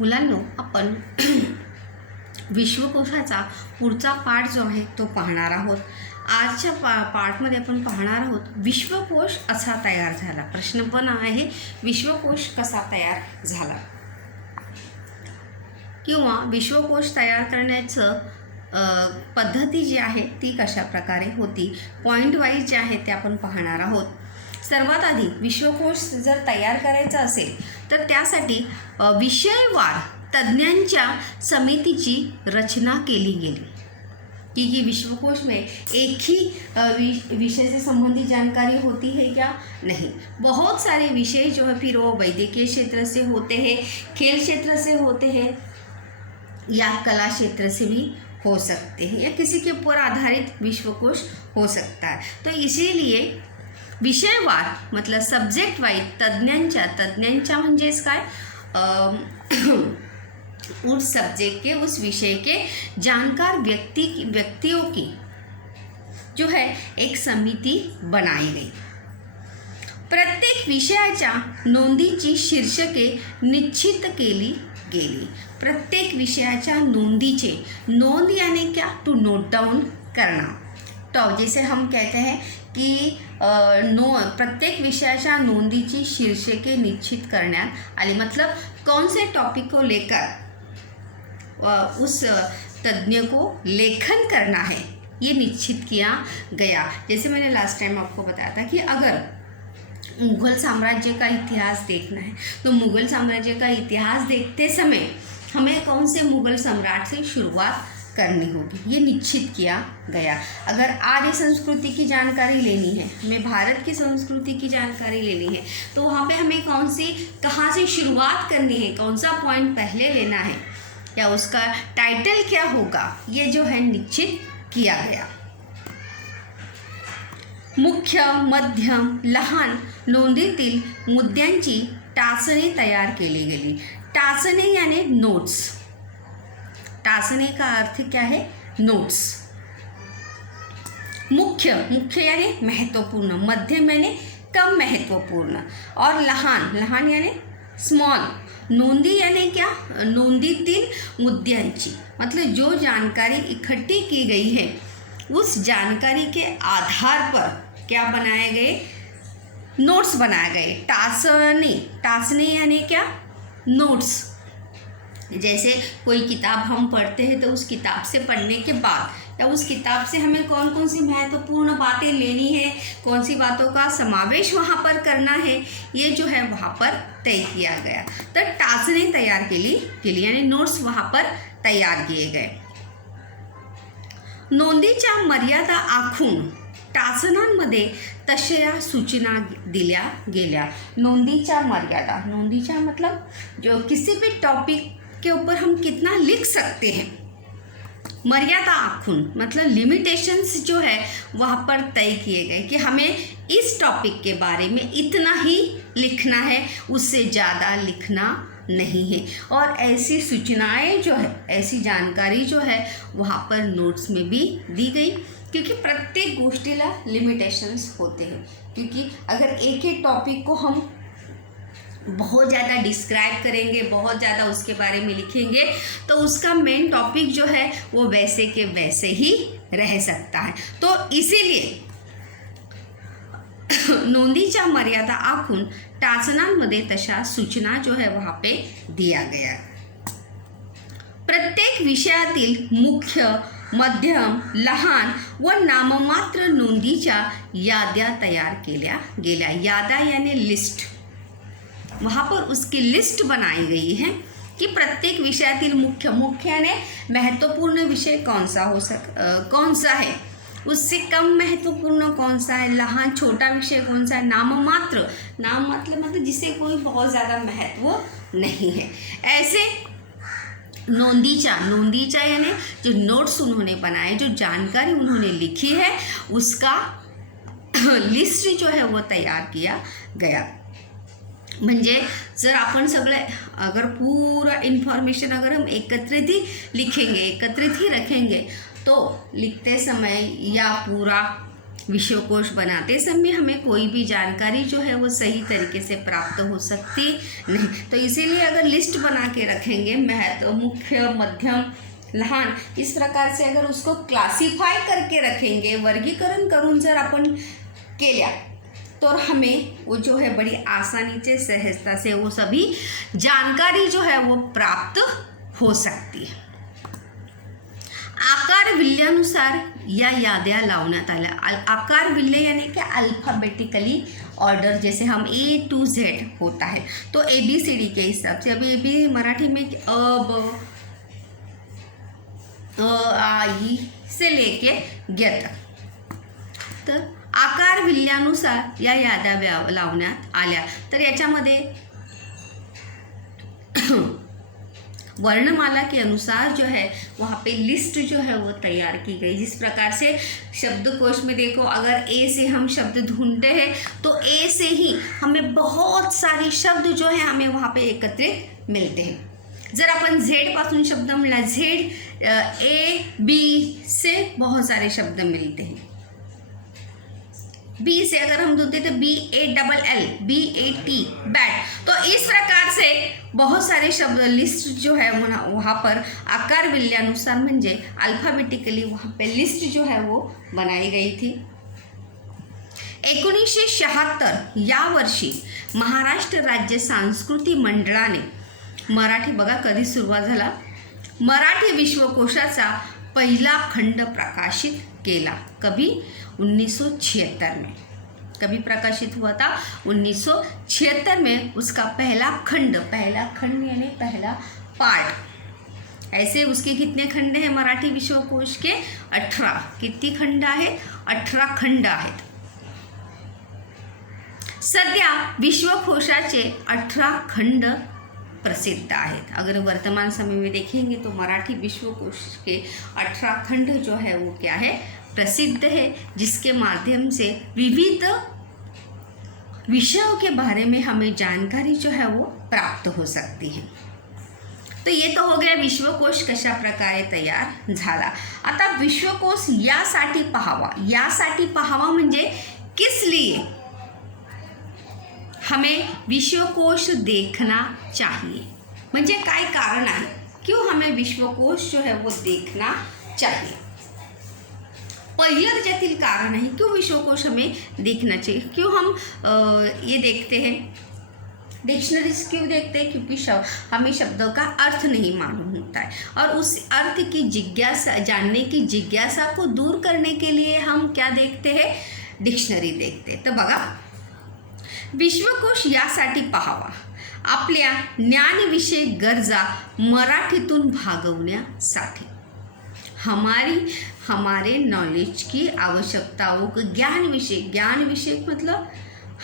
मुलांनो, आपण विश्वकोशाचा पुढचा पाठ जो आहे तो पाहणार आहोत. आजच्या पाठमध्ये आपण पाहणार आहोत विश्वकोश कसा तयार झाला. प्रश्न पण आहे विश्वकोश कसा तयार झाला किंवा विश्वकोश तयार करण्याचं पद्धती जी आहे ती कशा प्रकारे होती. पॉईंट वाईज जे आहे ते आपण पाहणार आहोत. सर्वात आधी विश्वकोश जर तयार करायचा असेल तर त्यासाठी विषयवार तज्ञांच्या समितीची रचना केली गेली. कि विश्वकोश में एक ही विषय से संबंधित जानकारी होती है क्या? नहीं, बहुत सारे विषय जो है फिर वो वैद्यकीय क्षेत्र से होते हैं, खेल क्षेत्र से होते हैं या कला क्षेत्र से भी हो सकते हैं या किसी के ऊपर आधारित विश्वकोश हो सकता है. तो इसीलिए विषयवार मतलब सब्जेक्ट वाइज तज्ञांच्या म्हणजेच काय उस सब्जेक्ट के उस विषय के जानकार व्यक्तियों की जो है एक समिती बनाई गई. प्रत्येक विषयाच्या नोंदीची शीर्षके निश्चित केली गेली. प्रत्येक विषयाच्या नोंदीचे, नोंद यानी क्या? टू नोट डाउन करना. तो जैसे हम कहते हैं कि प्रत्येक विषयाच्या नोंदीची शीर्षके निश्चित करण्यात आली. मतलब कौन से टॉपिक को लेकर उस तज्ञ को लेखन करना है ये निश्चित किया गया. जैसे मैंने लास्ट टाइम आपको बताया था कि अगर मुग़ल साम्राज्य का इतिहास देखना है तो मुग़ल साम्राज्य का इतिहास देखते समय हमें कौन से मुग़ल सम्राट से शुरुआत करनी होगी, ये निश्चित किया गया. अगर आर्य संस्कृति की जानकारी लेनी है, हमें भारत की संस्कृति की जानकारी लेनी है, तो वहाँ पे हमें कहाँ से शुरुआत करनी है, कौन सा पॉइंट पहले लेना है या उसका टाइटल क्या होगा, ये जो है निश्चित किया गया. मुख्य, मध्यम, लहान नोंदीतील मुद्द्यांची टाचणी तयार केली गेली. टाचणी यानी नोट्स. टाचणी का अर्थ क्या है? नोट्स. मुख्य यानी महत्वपूर्ण, मध्यम यानी कम महत्वपूर्ण और लहान यानी स्मॉल. नोंदी यानी क्या? नोंदीतील मुद्द्यांची मतलब जो जानकारी इकट्ठी की गई है उस जानकारी के आधार पर क्या बनाए गए? नोट्स बनाए गए. टाचनी यानी क्या? नोट्स. जैसे कोई किताब हम पढ़ते हैं तो उस किताब से पढ़ने के बाद या उस किताब से हमें कौन कौन सी महत्वपूर्ण बातें लेनी है, कौन सी बातों का समावेश वहाँ पर करना है, ये जो है वहाँ पर तय किया गया. तर टाचणी तयार केली यानी नोट्स वहाँ पर तयार किए गए. नोंदीच्या मर्यादा आखून टाचण्यांमध्ये तशा सूचना दिल्या गेल्या. नोंदीच्या मर्यादा, नोंदीच्या मतलब जो किसी भी टॉपिक के ऊपर हम कितना लिख सकते हैं. मर्यादा आखून मतलब लिमिटेशंस जो है वहाँ पर तय किए गए कि हमें इस टॉपिक के बारे में इतना ही लिखना है, उससे ज़्यादा लिखना नहीं है. और ऐसी सूचनाएं जो है, ऐसी जानकारी जो है वहाँ पर नोट्स में भी दी गई. क्योंकि प्रत्येक गोष्टीला लिमिटेशंस होते हैं. क्योंकि अगर एक एक टॉपिक को हम बहुत ज़्यादा डिस्क्राइब करेंगे, बहुत ज़्यादा उसके बारे में लिखेंगे तो उसका मेन टॉपिक जो है वो वैसे के वैसे ही रह सकता है. तो इसीलिए नोंदीच्या मर्यादा आखून टाचण्यांमध्ये तशा सूचना जो है वहाँ पे दिया गया. प्रत्येक विषयातील मुख्य, मध्यम, लहान व नाममात्र नोंदीच्या याद्या तयार केल्या गेल्या. याद्या यानी लिस्ट. वहाँ पर उसकी लिस्ट बनाई गई है कि प्रत्येक विषयातील मुख्य ने महत्वपूर्ण विषय कौन सा है, उससे कम महत्वपूर्ण कौन सा है, लहान छोटा विषय कौन सा है, नाममात्र मतलब जिसे कोई बहुत ज़्यादा महत्व नहीं है. ऐसे नोंदीचा यानी जो नोट्स उन्होंने बनाए, जो जानकारी उन्होंने लिखी है उसका लिस्ट जो है वो तैयार किया गया. म्हणजे जर आपण सगळे अगर पूरा इन्फॉर्मेशन अगर हम एकत्रित ही लिखेंगे, एकत्रित ही रखेंगे तो लिखते समय या पूरा विश्वकोश बनाते समय हमें कोई भी जानकारी जो है वो सही तरीके से प्राप्त हो सकती नहीं। तो इसीलिए अगर लिस्ट बना के रखेंगे महत्व, मुख्य, मध्यम, लहान, इस प्रकार से अगर उसको क्लासिफाय करके रखेंगे, वर्गीकरण करून जर आपण केल्या तो हमें वो जो है बड़ी आसानी से, सहजता से वो सभी जानकारी जो है वो प्राप्त हो सकती है। आकार विल्ल्यानुसार या याद्या लावण्यात आल्या। आकार विल्ले यानी कि अल्फ़ाबेटिकली ऑर्डर, जैसे हम A to Z होता है तो ABCD के हिसाब से, अभी भी मराठी में आ ई से लेके ग तक। तर आकार विल्ल्यानुसार या याद्या लावण्यात आल्या। तर याच्यामध्ये वर्णमाला के अनुसार जो है वहाँ पे लिस्ट जो है वो तैयार की गई। जिस प्रकार से शब्दकोश में देखो, अगर ए से हम शब्द ढूंढते हैं तो ए से ही हमें बहुत सारे शब्द जो है हमें वहाँ पे एकत्रित मिलते हैं। जर अपन झेड पासून शब्द मिला, झेड A B से बहुत सारे शब्द मिलते हैं। बी से अगर हम ढूंढते तो BALL, BAT, बैट। तो इस प्रकार से बहुत सारे शब्द लिस्ट जो है वहाँ पर आकार विल्ल्यानुसार म्हणजे अल्फाबेटिकली वहाँ पे लिस्ट जो है वो बनाई गई थी। 1976 या वर्षी महाराष्ट्र राज्य सांस्कृतिक मंडळाने मराठी, बघा कधी सुरुवात झाला, मराठी विश्वकोशाचा पहिला खंड प्रकाशित केला। कभी 1976 में, कभी प्रकाशित हुआ था 1976 में उसका पहला खंड यानी पहला पार्ट। ऐसे उसके कितने खंड हैं मराठी विश्वकोश के? 18। किती खंड आहेत? 18 खंड आहेत। सध्या विश्वकोशाचे 18 खंड प्रसिद्ध आहेत। अगर वर्तमान समय में देखेंगे तो मराठी विश्वकोश के 18 खंड जो है वो क्या है? प्रसिद्ध है, जिसके माध्यम से विविध विषयों के बारे में हमें जानकारी जो है वो प्राप्त हो सकती है। तो ये तो हो गया विश्वकोश कशा प्रकारे तयार झाला। आता विश्वकोश यासाठी पाहावा म्हणजे किस लिए हमें विश्वकोश देखना चाहिए, म्हणजे काय कारण आहे, क्यों हमें विश्वकोश जो है वो देखना चाहिए। पहिलं त्याच्यातील कारण आहे क्यों विश्वकोश हमें देखना चाहिए। क्यों हम ये देखते हैं, डिक्शनरीज क्यों देखते हैं? क्योंकि हमें शब्दों का अर्थ नहीं मालूम होता है और उस अर्थ की जिज्ञासा, जानने की जिज्ञासा को दूर करने के लिए हम क्या देखते हैं? डिक्शनरी देखते हैं। तो बघा, विश्वकोश यासाठी पाहावा आपल्या ज्ञानविषयक गरजा मराठीतून भागवण्यासाठी। हमारे नॉलेज की आवश्यकताओं को ज्ञान विषय मतलब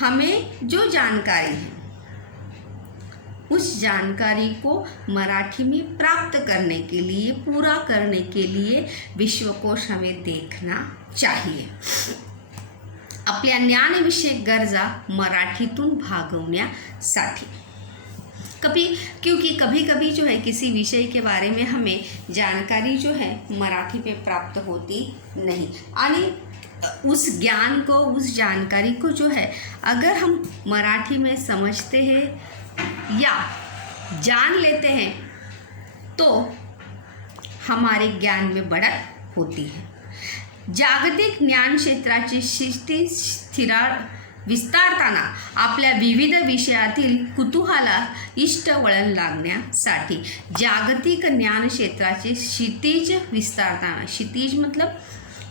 हमें जो जानकारी है उस जानकारी को मराठी में प्राप्त करने के लिए, पूरा करने के लिए विश्वकोश हमें देखना चाहिए। आपल्या ज्ञानविषयक गरजा मराठीतून भागवण्यासाठी। क्योंकि कभी कभी जो है किसी विषय के बारे में हमें जानकारी जो है मराठी में प्राप्त होती नहीं, यानी उस ज्ञान को, उस जानकारी को जो है अगर हम मराठी में समझते हैं या जान लेते हैं तो हमारे ज्ञान में बढ़त होती है। जागतिक ज्ञान क्षेत्राची विस्तारताना आपल्या विविध विषयातील कुतूहलास इष्ट वळण लागण्यासाठी जागतिक ज्ञान क्षेत्राचे क्षितिज विस्तारताना, क्षितिज मतलब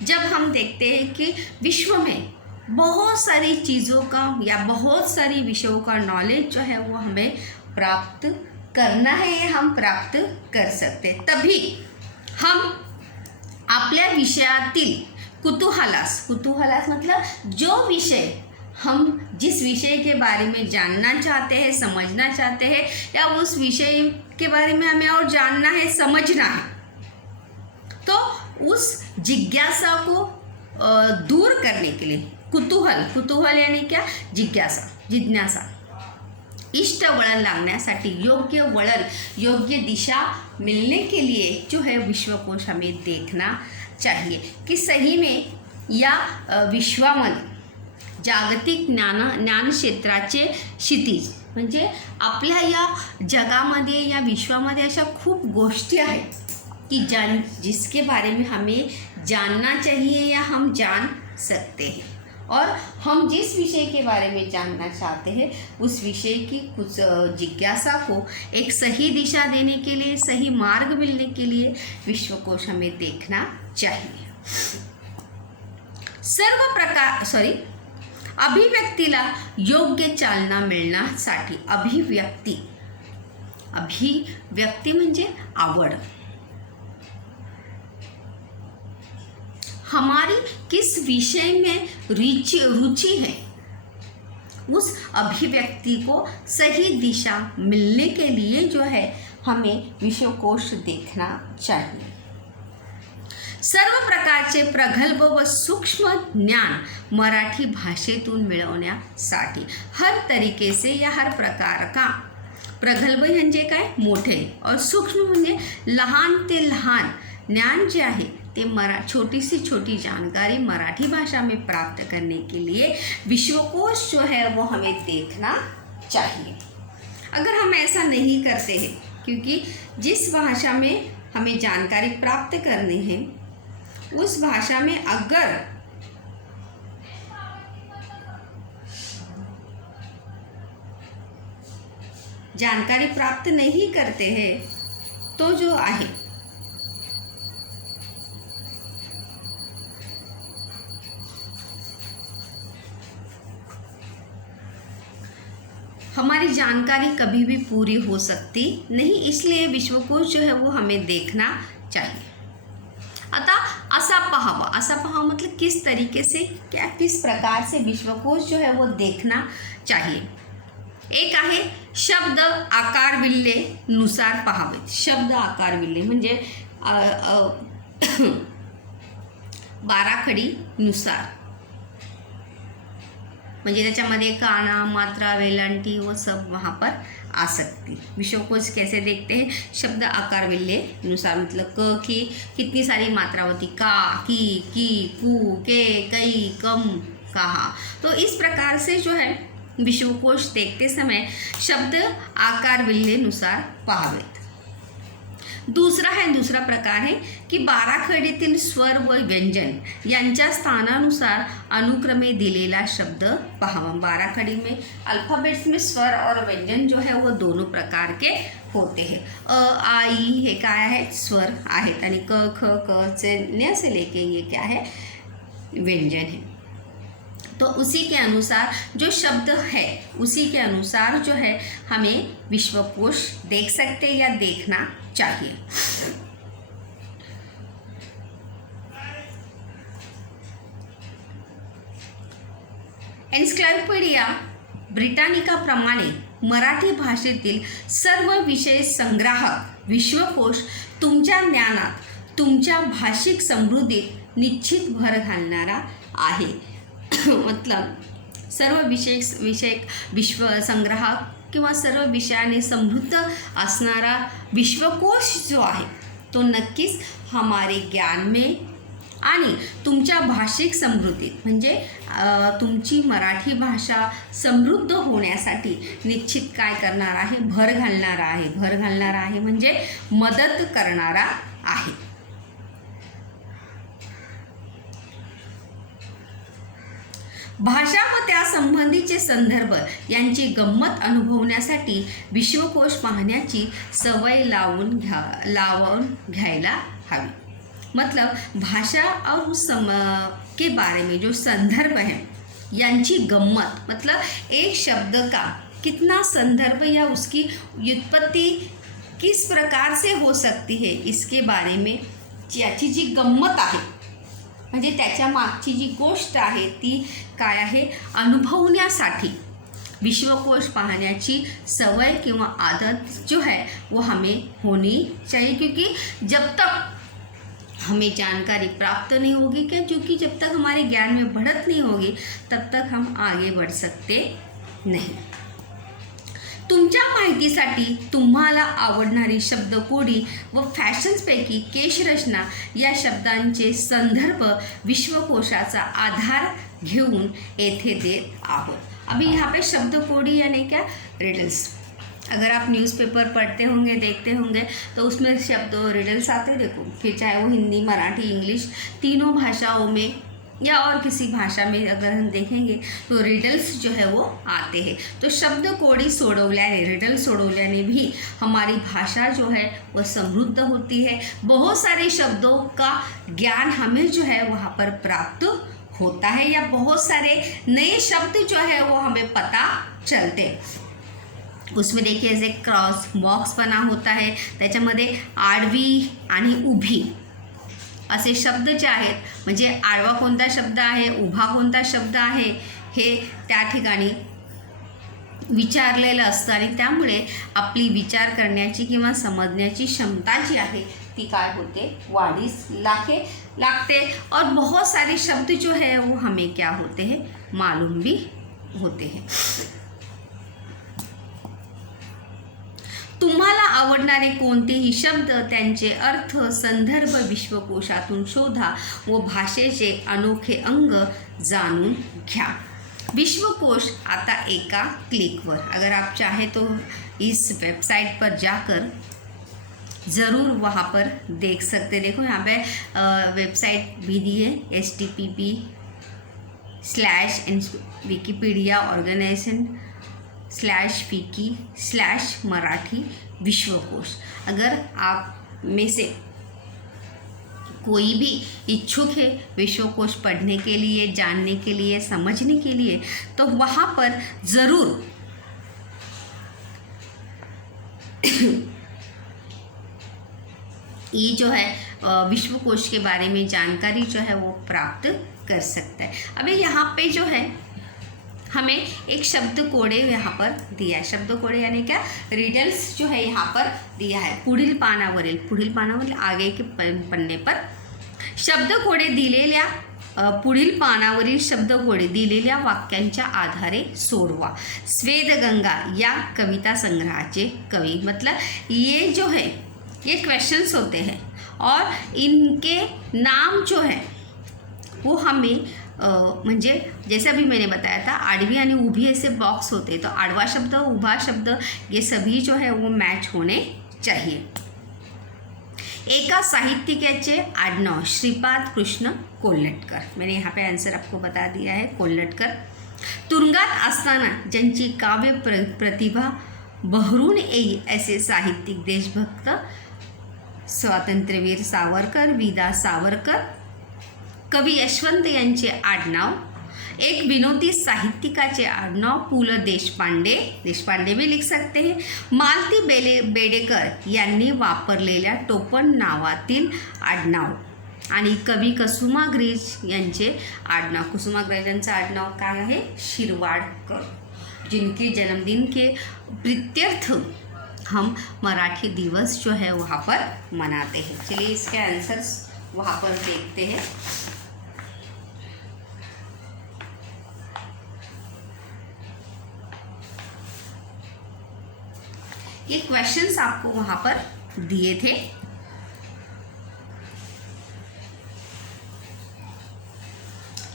जब हम देखते हैं कि विश्व में बहुत सारी चीज़ों का या बहुत सारी विषयों का नॉलेज जो है वो हमें प्राप्त करना है, ये हम प्राप्त कर सकते, तभी हम आपल्या विषयातील कुतूहलास मतलब जो विषय हम जिस विषय के बारे में जानना चाहते हैं, समझना चाहते हैं, या उस विषय के बारे में हमें और जानना है, समझना है, तो उस जिज्ञासा को दूर करने के लिए कुतूहल यानी क्या? जिज्ञासा इष्ट वळण लागण्यासाठी, योग्य वळण, योग्य दिशा मिलने के लिए जो है विश्वकोश हमें देखना चाहिए कि सही में या विश्वामध्ये जागतिक ज्ञानक्षेत्राचे क्षितिज, म्हणजे आपल्या या जगामध्ये या विश्वामध्ये अशा खूप गोष्टी आहेत कि जिसके बारे में हमें जानना चाहिए या हम जान सकते हैं, और हम जिस विषय के बारे में जानना चाहते हैं उस विषय की कुछ जिज्ञासा को एक सही दिशा देने के लिए, सही मार्ग मिलने के लिए विश्वकोश हमें देखना चाहिए। अभिव्यक्तीला योग्य चालना मिळण्यासाठी अभिव्यक्ती म्हणजे आवड, हमारी किस विषय में रुचि है, उस अभिव्यक्ति को सही दिशा मिलने के लिए जो है हमें विश्वकोश देखना चाहिए। सर्व प्रकारचे प्रगल्भ व सूक्ष्म ज्ञान मराठी भाषेतून मिळवण्यासाठी हर तरीके से या हर प्रकार का, प्रगल्भ म्हणजे काय, मोठे, और सूक्ष्म म्हणजे लहान ते लहान ज्ञान जे आहे ते छोटी से छोटी जानकारी मराठी भाषा में प्राप्त करने के लिए विश्वकोश जो है वो हमें देखना चाहिए। अगर हम ऐसा नहीं करते हैं, क्योंकि जिस भाषा में हमें जानकारी प्राप्त करनी है उस भाषा में अगर जानकारी प्राप्त नहीं करते हैं तो जो आहे हमारी जानकारी कभी भी पूरी हो सकती नहीं, इसलिए विश्वकोश जो है वो हमें देखना चाहिए। आता असा पहावा मतलब किस तरीके से, क्या किस प्रकार से विश्वकोश जो है वो देखना चाहिए। एक आहे शब्द आकारविल्ले नुसार पहावेत। शब्द आकारविल्ले म्हणजे बाराखडी नुसार, म्हणजे त्याच्यामध्ये काना, मात्रा, वेलांटी वो सब वहाँ पर आ सकती। विश्वकोश कैसे देखते हैं, शब्द आकार विल्ले अनुसार, मतलब क की कितनी सारी मात्रा होती, का, की, कु, के, कई, कम, कहा। तो इस प्रकार से जो है विश्वकोश देखते समय शब्द आकार विल्ले नुसार पहावेत। दूसरा प्रकार है कि बाराखडीतील स्वर व व्यंजन यांच्या स्थानानुसार अनुक्रमे दिलेला शब्द पहावा। बाराखडी में अल्फ़ाबेट्स में स्वर और व्यंजन जो है वो दोनों प्रकार के होते हैं। अ, आ, ई हे काय है, स्वर आहेत, आणि क, ख, क से लेके ये क्या है, व्यंजन है। तो उसी के अनुसार जो शब्द है उसी के अनुसार जो है हमें विश्वकोश देख सकते या देखना चाहिए। एन्साइक्लोपीडिया ब्रिटानिका प्रमाणे मराठी भाषेतील सर्व विषय संग्राहक विश्वकोश तुमच्या ज्ञानात, तुमच्या भाषिक समृद्धीत निश्चित भर घालणारा आहे। मतलब सर्व विषय विश्व संग्राहक किंवा सर्व विषयाने समृद्ध असणारा विश्वकोश जो आहे तो नक्कीच हमारे ज्ञान में आणि तुमच्या भाषिक समृद्धीत, म्हणजे तुमची मराठी भाषा समृद्ध होण्यासाठी निश्चित काय करणार आहे, भर घालणारा आहे म्हणजे मदत करणारा आहे। भाषा व त्या संबंधीचे संदर्भ यांची गंमत अनुभवण्यासाठी विश्वकोश पाहण्याची सवय लावून घ्यायला हवी। मतलब भाषा और उस के बारे में जो संदर्भ है यांची गम्मत, मतलब एक शब्द का कितना संदर्भ या उसकी व्युत्पत्ति किस प्रकार से हो सकती है इसके बारे में याची जी गंमत आहे, म्हणजे त्याच्या मागची जी गोष्ट आहे ती काय आहे, अनुभवण्यासाठी विश्वकोश पाहण्याची सवय किंवा आदत जो है वो हमें होनी चाहिए। क्योंकि जब तक हमें जानकारी प्राप्त नहीं होगी, क्या, क्योंकि जब तक हमारे ज्ञान में बढ़त नहीं होगी तब तक हम आगे बढ़ सकते नहीं। तुमच्या माहितीसाठी तुम्हाला आवडणारी शब्दकोडी व फॅशन्सपैकी केशरचना या शब्दांचे संदर्भ विश्वकोशाचा आधार घेऊन येथे देत आहोत। अभी यहाँ पे शब्दकोडी यानी क्या, रिडल्स। अगर आप न्यूज़पेपर पढ़ते होंगे, देखते होंगे, तो उसमें शब्द रिडल्स आते हैं। देखो, फिर चाहे वो हिंदी, मराठी, इंग्लिश, तीनों भाषाओं में या और किसी भाषा में अगर हम देखेंगे तो रिडल्स जो है वो आते हैं। तो शब्दकोडी सोडवल्याने, रिडल सोडवल्याने भी हमारी भाषा जो है वह समृद्ध होती है। बहुत सारे शब्दों का ज्ञान हमें जो है वहाँ पर प्राप्त होता है, या बहुत सारे नए शब्द जो है वो हमें पता चलते हैं। उसमें देखिए जैसे क्रॉस बॉक्स बना होता है, त्याच्यामध्ये आडवी आणि उभी असे शब्द जे आहेत, म्हणजे आडवा कोणता शब्द आहे, उभा कोणता शब्द आहे, हे त्या ठिकाणी विचारलेलं असतं आणि त्यामुळे आपली विचार करण्याची किंवा समजण्याची क्षमता जी आहे ती काय होते, वाढीस लागते। और बहुत सारे शब्द जो है वो हमें क्या होते हैं, मालूम भी होते हैं। तुम्हाला आवडणारे कोणतेही शब्द, त्यांचे अर्थ, संदर्भ विश्वकोशातून शोधा व भाषेचे अनोखे अंग जाणून घ्या। विश्वकोश आता एका क्लिक पर, अगर आप चाहे तो इस वेबसाइट पर जाकर ज़रूर वहाँ पर देख सकते। देखो यहाँ पे वेबसाइट भी दी है, http://wikipedia organization/wiki/मराठी विश्वकोश। अगर आप में से कोई भी इच्छुक है विश्वकोश पढ़ने के लिए, जानने के लिए, समझने के लिए, तो वहाँ पर ज़रूर ये जो है विश्वकोश के बारे में जानकारी जो है वो प्राप्त कर सकता है। अभी यहाँ पे जो है हमें एक शब्द कोडे यहाँ पर दिया है। शब्द कोडे यानी क्या, रिडल्स जो है यहाँ पर दिया है। पुढील पानावरील आगे के पन्ने पर शब्दकोडे दिलेल्या पुढील पानावरील शब्दकोडे दिलेल्या वाक्यांच्या आधारे सोडवा। स्वेदगंगा या कविता संग्रहाचे कवि, मतलब ये जो है ये क्वेश्चंस होते हैं और इनके नाम जो है वो हमें म्हणजे जैसे अभी मैंने बताया था, आडवी आणि उभी ऐसे बॉक्स होते, तो आडवा शब्द, उभा शब्द, ये सभी जो है वो मैच होने चाहिए। एका साहित्यिकाचे आडनाव श्रीपाद कृष्ण कोल्हटकर, मैंने यहाँ पे आंसर आपको बता दिया है, कोल्हटकर। तुरुंगात असताना ज्यांची काव्य प्रतिभा बहरून येईल ऐसे साहित्यिक, देशभक्त, स्वातंत्र्यवीर सावरकर, विदा सावरकर। कवी यशवंत यांचे आडनाव, एक विनोदी साहित्यिकाचे आडनाव पु ल देशपांडे, देशपांडे भी लिख सकते हैं। मालती बेडेकर यांनी वापरलेल्या टोपण नावातील आडनाव आणि कवी कुसुमाग्रज यांचे आडनाव, कुसुमाग्रज यांचं आडनाव काय आहे, शिरवाडकर, जिनके जन्मदिन के प्रीत्यर्थ हम मराठी दिवस जो है वहाँ पर मनाते हैं। चलिए इसके आंसर्स वहाँ पर देखते हैं। ये क्वेश्चंस आपको वहाँ पर दिए थे।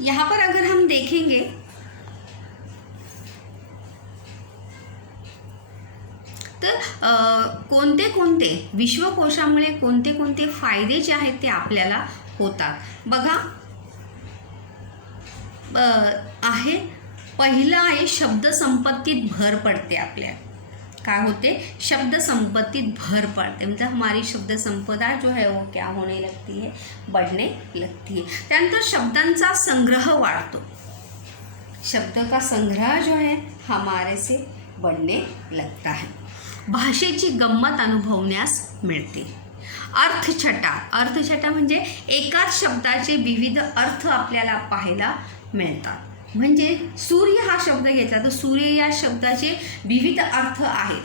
यहाँ पर अगर हम देखेंगे तर कोणते कोणते विश्वकोशामुळे कोणते कोणते फायदे जे आहेत ते आपल्याला होतात बघा। आहे पहिला आहे शब्दसंपत्तीत भर पडते, आपल्या काय होते, शब्द संपत्तित भर पड़ते, मतलब हमारी शब्द संपदा जो है वो क्या होने लगती है, बढ़ने लगती है। त्यानंतर शब्दांचा संग्रह वाढतो, शब्द का संग्रह जो है हमारे से बढ़ने लगता है। भाषेची गंमत अनुभवण्यास मिळते। अर्थछटा, अर्थछटा म्हणजे एकाच शब्दाचे विविध अर्थ आपल्याला पाहायला मिळतात। म्हणजे सूर्य हा शब्द घेतला तर सूर्य या शब्दाचे विविध अर्थ आहेत।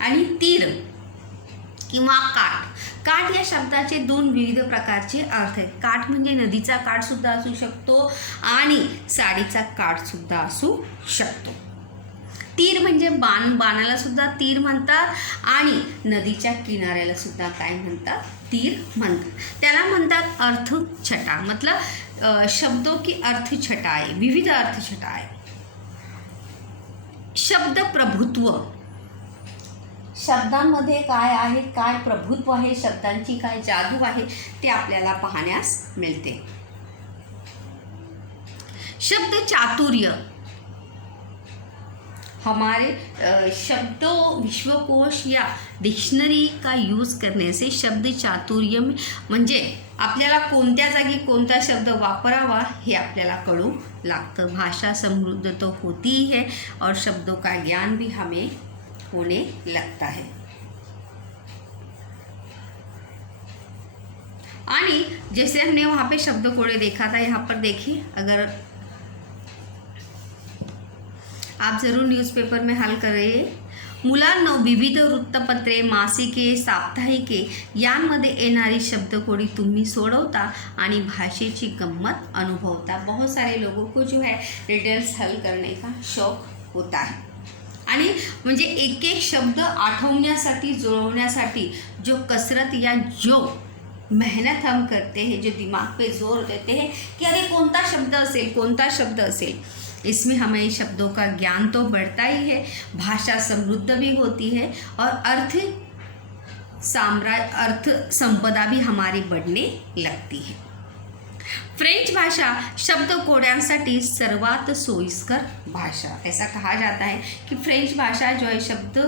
आणि तीर किंवा काठ, काठ या शब्दाचे दोन विविध प्रकारचे अर्थ आहेत। काठ म्हणजे नदीचा काठ सुद्धा असू शकतो आणि साडीचा काठ सुद्धा असू शकतो। तीर म्हणजे बाण, बाणाला सुद्धा तीर म्हणतात आणि नदीच्या किनाऱ्याला सुद्धा काय म्हणतात, तीर म्हणतात. त्याला म्हणतात अर्थछटा, मतलब शब्दों की अर्थछटा आहे, विविध अर्थछटा आहे. शब्द प्रभुत्व, शब्दांमध्ये काय आहे, काय प्रभुत्व आहे, शब्दांची काय जादू आहे ते आपल्याला पाहण्यास मिळते. शब्द चातुर्य, हमारे शब्दों विश्वकोश या डिक्शनरी का यूज करने से शब्द चातुर्य म्हणजे आपल्याला कोणत्या जागी कोणता शब्द वापरावा हे आपल्याला कळू लागतं. भाषा समृद्ध तो होती ही है और शब्दों का ज्ञान भी हमें होने लगता है. आणि जैसे हमने वहाँ पे शब्द कोड़े देखा था, यहाँ पर देखिए, अगर आप ज़रूर न्यूज़पेपर में हल करें. मुलांनो, विविध वृत्तपत्रे, मासिके, साप्ताहिके यांमध्ये येणारी शब्दकोडी तुम्ही सोडवता आणि भाषेची गंमत अनुभवता. बहुत सारे लोगों को जो है रिडल्स हल करने का शौक होता है आणि म्हणजे एक एक शब्द आठवण्यासाठी, जुळवण्यासाठी जो कसरत या जो मेहनत हम करते हैं, जो दिमाग पे जोर देते हैं कि अरे कोणता शब्द असेल, कोणता शब्द असेल, इसमें हमें शब्दों का ज्ञान तो बढ़ता ही है, भाषा समृद्ध भी होती है और अर्थ संपदा भी हमारी बढ़ने लगती है. फ्रेंच भाषा शब्दकोड्यांसाठी सर्वात सोयीस्कर भाषा. ऐसा कहा जाता है कि फ्रेंच भाषा जो है शब्द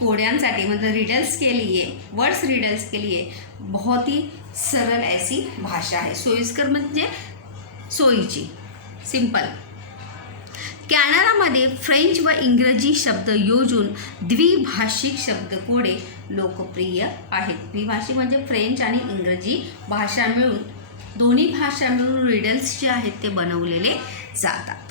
कोड्यांसाठी मतलब रिडल्स के लिए, वर्ड्स रिडल्स के लिए बहुत ही सरल ऐसी भाषा है. सोयीस्कर म्हणजे सोयीची, सिंपल. कॅनडामध्ये फ्रेंच व इंग्रजी शब्द योजून द्विभाषिक शब्दकोडे लोकप्रिय आहेत. द्विभाषिक म्हणजे फ्रेंच आणि इंग्रजी भाषा मिळून, दोन्ही भाषा मिळून रिडल्स जे आहेत ते बनवलेले जातात.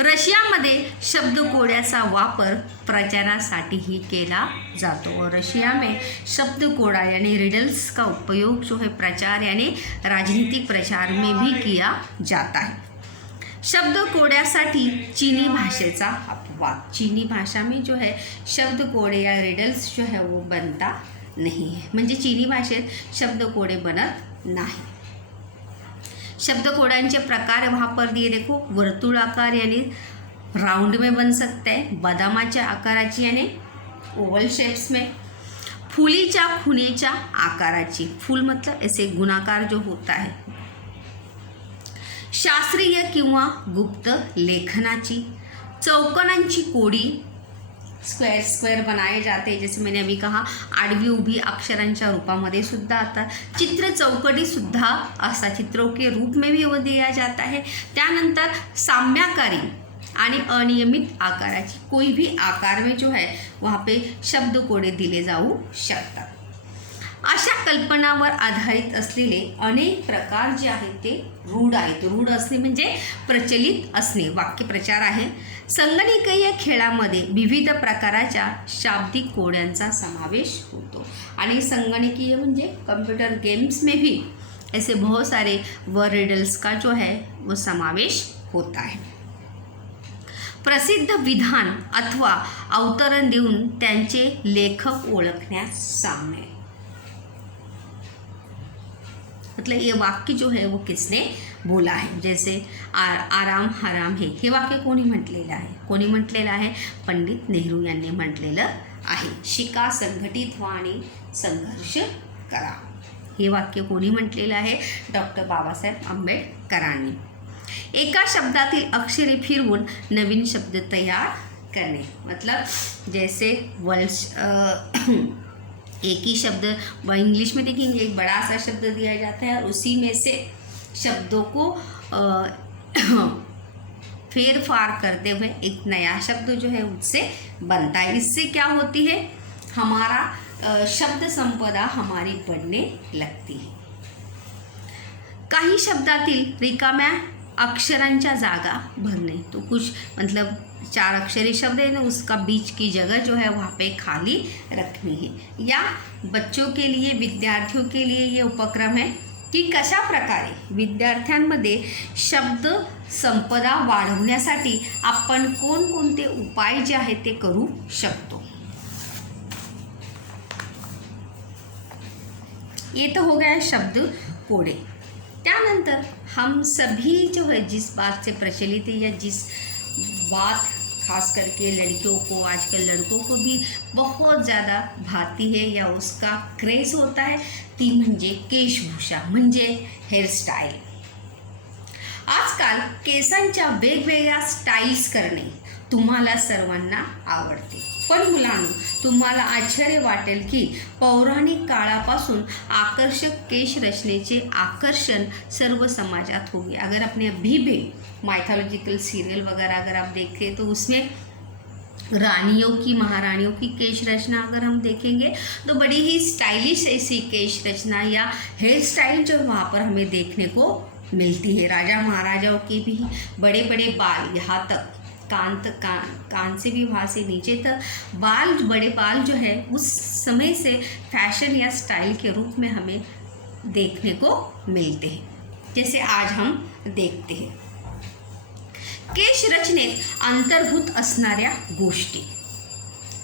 रशियामध्ये शब्दकोड्याचा वापर प्रचारासाठीही केला जातो और रशिया में शब्दकोड़ा यानी रिडल्स का उपयोग जो है प्रचार यानी राजनीतिक प्रचार में भी किया जाता है. शब्दकोड्यासाठी चीनी भाषेचा अपवाद. चीनी भाषा में जो है शब्दकोड़े या रिडल्स जो है वो बनता नहीं है, म्हणजे चीनी भाषेत शब्दकोडे बनत नाही. शब्दकोडांचे प्रकार वहाँ पर दिए देखो, वर्तुळाकार यानी राउंड में बन सकता है, बदामाच्या आकाराची यानी ओवल शेप्स में, फुलीच्या खुनेच्या आकाराची, फूल मतलब ऐसे गुणाकार जो होता है, शास्त्रीय किंवा गुप्त लेखनाची, चौकोनांची कोडी, स्क्वेअर स्क्वेअर बनाए जाते, जैसे मैंने अभी कहा, आडवी उभी अक्षरांच्या रूपामध्ये सुद्धा आता, चित्र चौकटी सुद्धा असा चित्रों के रूप में भी वो दिया जाता है. त्यानंतर साम्याकारी आणि अनियमित आकाराची, कोई भी आकार में जो है वहाँ पे शब्द कोडे दिले जाऊ शकतात. अशा कल्पनावर आधारित असलेले अनेक प्रकार जे आहेत ते रूढ आहेत. रूढ असणे म्हणजे प्रचलित असणे, वाक्यप्रचार आहे. संगणकीय खेळामध्ये विविध प्रकाराच्या शाब्दिक कोड्यांचा समावेश होतो आणि संगणकीय म्हणजे कंप्यूटर गेम्स में भी ऐसे बहुत सारे वर्ड रिडल्स का जो है वो समावेश होता है. प्रसिद्ध विधान अथवा अवतरण देऊन त्यांचे लेखक ओळखण्यास सांगणे, मतलब ये वाक्य जो है वो किसने बोला है. जैसे आराम हराम है, हे वाक्य कोणी म्हटलेलं आहे, कोणी म्हटलेलं आहे, पंडित नेहरू यांनी म्हटलेलं आहे. शिका, संघटित व्हा आणि संघर्ष करा, हे वाक्य कोणी म्हटलेलं आहे, डॉक्टर बाबासाहेब आंबेडकरांनी. एका शब्दातील अक्षरे फिरवून नवीन शब्द तयार करणे, मतलब जैसे एक ही शब्द इंग्लिश में देखेंगे, एक बड़ा सा शब्द दिया जाता है और उसी में से शब्दों को फेर फार करते हुए एक नया शब्द जो है उससे बनता है. इससे क्या होती है, हमारा शब्द संपदा हमारी बढ़ने लगती है. काही शब्दातील रिकाम्या अक्षरांच्या जागा भरने, तो कुछ मतलब 4 अक्षरी शब्द है ना, उसका बीच की जगह जो है वहाँ पे खाली रखनी है. या बच्चों के लिए, विद्यार्थियों के लिए ये उपक्रम है की कशा प्रकारे विद्यार्थ्यांमध्ये शब्द संपदा वाढवण्यासाठी आपण कोणकोणते उपाय जे आहेत ते करू शकतो। ये तो हो गया शब्द कोड़े। त्यानंतर हम सभी जो है जिस बात से प्रचलित है या जिस बात खास करके लड़कियों को, आजकल लड़कों को भी बहुत ज़्यादा भाती है या उसका क्रेज होता है, ती म्हणजे केशभूषा म्हणजे हेअरस्टाईल। आजकाल केसांच्या वेगवेगळ्या स्टाईल्स करणे तुम्हाला सर्वांना आवडते, पण मुलांनो तुम्हाला आश्चर्य वाटेल की पौराणिक काळापासून आकर्षक केश रचनेचे आकर्षण सर्व समाजात हुए। अगर अपने अभी भी माइथोलॉजिकल सीरियल वगैरह अगर आप देखें तो उसमें रानियों की, महारानियों की केश रचना अगर हम देखेंगे तो बड़ी ही स्टाइलिश ऐसी केश रचना या हेयर स्टाइल जो वहाँ पर हमें देखने को मिलती है। राजा महाराजाओं के भी बड़े बड़े बाल, यहाँ तक कान से भी वहाँ से नीचे तक बाल, बड़े बाल जो है उस समय से फैशन या स्टाइल के रूप में हमें देखने को मिलते हैं, जैसे आज हम देखते हैं। केश रचनेत अंतर्भूत असणाऱ्या गोष्टी,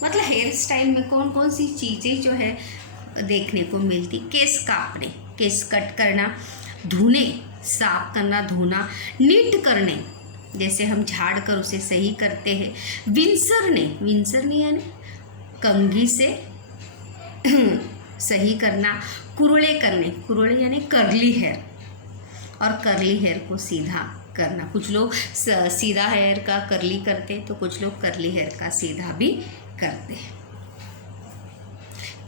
मतलब हेयर स्टाइल में कौन कौन सी चीज़ें जो है देखने को मिलती। केस काटने, केस कट करना, धोने, साफ करना, धोना, नीट करने, जैसे हम झाड़ कर उसे सही करते हैं। विंसरने यानी कंघी से सही करना। कुरले करने, कुरले यानी कर्ली हेयर, और कर्ली हेयर को सीधा करना। कुछ लोग सीधा हेयर का कर्ली करते तो कुछ लोग कर्ली हेयर का सीधा भी करते हैं।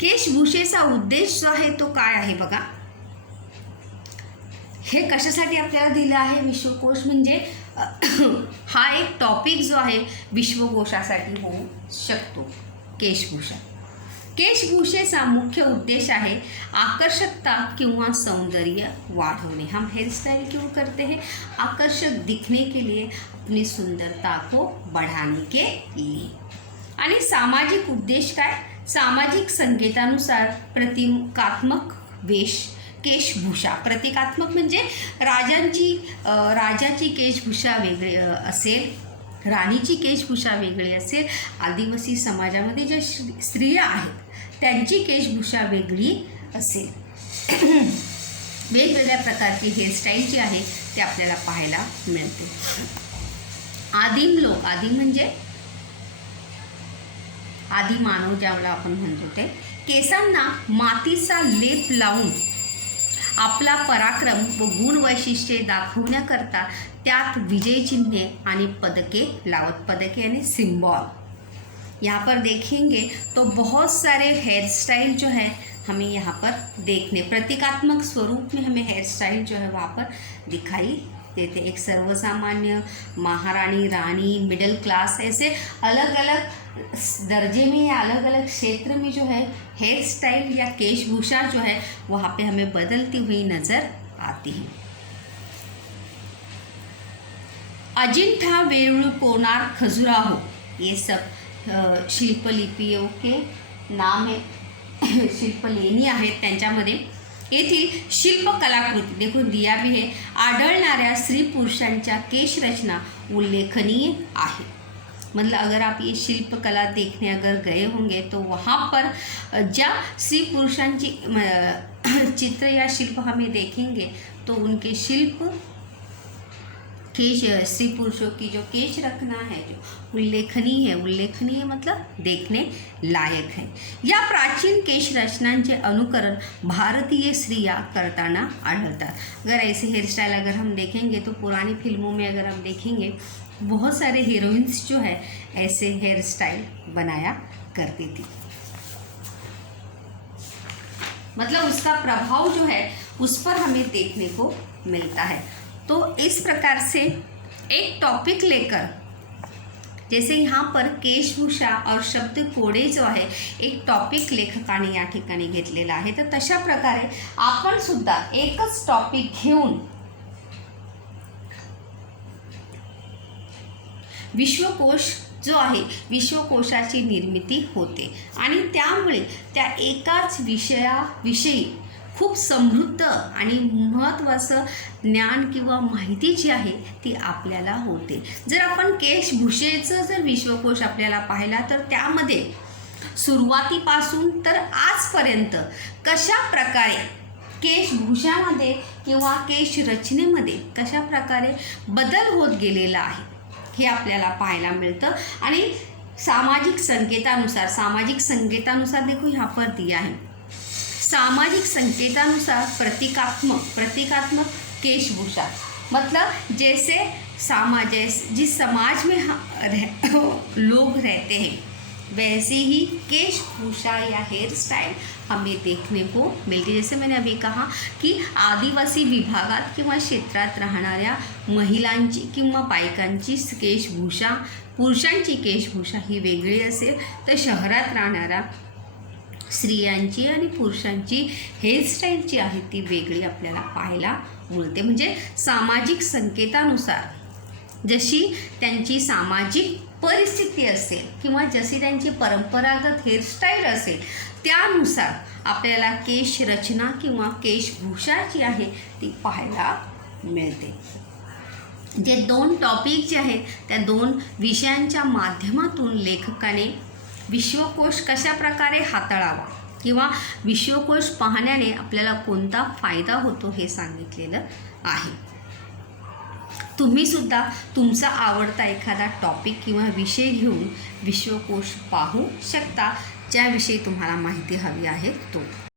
केशभूषेचा उद्देश जो आहे तो काय आहे बघा। हे कशासाठी आपल्याला दिलं आहे विश्वकोश, म्हणजे हा एक टॉपिक जो आहे विश्वकोशासाठी होऊ शकतो। केशभूषा, केशभूषेचा मुख्य उद्देश आहे आकर्षकता किंवा सौंदर्य वाढवणे। हम हेयर स्टाइल क्यों करते हैं? आकर्षक दिखने के लिए, अपनी सुंदरता को बढ़ाने के लिए। आणि सामाजिक उद्देश काय? सामाजिक संकेतानुसार प्रतीकात्मक वेश केशभूषा। प्रतीकात्मक म्हणजे राजाची केशभूषा वेगळी असेल, राणीची केशभूषा वेगळी असेल, आदिवासी समाजामध्ये ज्या स्त्रिया आहेत त्यांची केशभूषा वेगळी असेल। वेगवेगळ्या प्रकारची हेअरस्टाईल जी आहे ती आपल्याला पाहायला मिळते। आदिम लोक, आदिम म्हणजे आदी मानव ज्यावेळेला आपण म्हणतो ते, केसांना मातीचा लेप लावून आपला पराक्रम व गुण वैशिष्ट्ये दाखवण्याकरता त्यात विजय चिन्हे आणि पदके लावत। पदके यानी सिंबल। यहाँ पर देखेंगे तो बहुत सारे हेयर स्टाइल जो है हमें यहाँ पर देखने, प्रतीकात्मक स्वरूप में हमें हेयर स्टाइल जो है वहाँ पर दिखाई देते। एक सर्वसामान्य, महारानी, रानी, मिडिल क्लास, ऐसे अलग अलग दर्जे में या अलग अलग क्षेत्र में जो है हेयर स्टाइल या केशभूषा जो है वहाँ पे हमें बदलती हुई नज़र आती है। अजिंठा, वेरूळ, कोणार्क, खजुराहो, ये सब शिल्पलिपियों के नाम है, शिल्पलेणी आहेत त्यांच्यामध्ये। येथील शिल्पकलाकृती देखो दिया भी है। आढळणाऱ्या स्त्री पुरुषांच्या केशरचना उल्लेखनीय आहे। मतलब अगर आप ये शिल्पकला देखने अगर गए होंगे तो वहाँ पर ज्या स्त्री पुरुषांची चित्र या शिल्प हमें देखेंगे तो उनके शिल्प केश, स्त्री पुरुषों की जो केश रखना है जो उल्लेखनीय है, उल्लेखनीय मतलब देखने लायक है। या प्राचीन केश रचनांचे अनुकरण भारतीय स्त्रियां करताना आढळतात। अगर ऐसे हेयर स्टाइल अगर हम देखेंगे तो पुरानी फिल्मों में अगर हम देखेंगे बहुत सारे हीरोइंस जो है ऐसे हेयर स्टाइल बनाया करती थी। मतलब उसका प्रभाव जो है उस पर हमें देखने को मिलता है। तो इस प्रकार से एक टॉपिक लेकर, जैसे यहाँ पर केशभूषा और शब्द कोडे जो आहे एक टॉपिक लेखकाने या ठिकाणी घेतलेला आहे, तर तशा प्रकारे आपण सुद्धा एकच टॉपिक घेऊन विश्वकोश जो आहे विश्वकोशाची निर्मिती होते आणि त्यामुळे त्या एकाच विषयाविषयी खूप समृद्ध आणि महत्त्वाचं ज्ञान किंवा माहिती जी आहे ती आपल्याला होते. जर आपण केशभूषेचं जर विश्वकोश आपल्याला पाहिला तर त्यामध्ये सुरुवातीपासून तर आजपर्यंत कशा प्रकारे केशभूषामध्ये किंवा केश रचनेमध्ये कशा प्रकारे बदल होत गेलेला आहे हे आपल्याला पाहायला मिळतं. आणि सामाजिक संकेतानुसार देखो यहाँ पर दिया है. सामाजिक संकेतानुसार प्रतीकात्मक केशभूषा मतलब जैसे जिस समाज में लोग रहते हैं वैसी ही केशभूषा या हेयर स्टाइल हमें देखने को मिलती. जैसे मैंने अभी कहा की आदिवासी विभागात किंवा क्षेत्रात राहणाऱ्या महिलांची किंवा बायकांची केशभूषा, पुरुषांची केशभूषा ही वेगळी असेल तर शहरात राहणाऱ्या स्त्रियांची आणि पुरुषांची हेअरस्टाईल जी आहे ती वेगळी आपल्याला पाहायला मिळते. म्हणजे सामाजिक संकेतानुसार जशी त्यांची सामाजिक परिस्थिती असेल किंवा जशी त्यांची परंपरागत हेअरस्टाईल असेल त्यानुसार आपल्याला केश रचना किंवा केशभूषा जी आहे ती पाहायला मिळते. जे 2 टॉपिक जे आहेत त्या 2 विषयांच्या माध्यमातून लेखकाने विश्वकोश कशा प्रकारे हाताळावा किंवा विश्वकोश पाहण्याने आपल्याला कोणता फायदा होतो हे सांगितलेलं आहे. तुम्हीसुद्धा तुमचा आवडता एखादा टॉपिक किंवा विषय घेऊन विश्वकोश पाहू शकता ज्याविषयी तुम्हाला माहिती हवी आहे तो.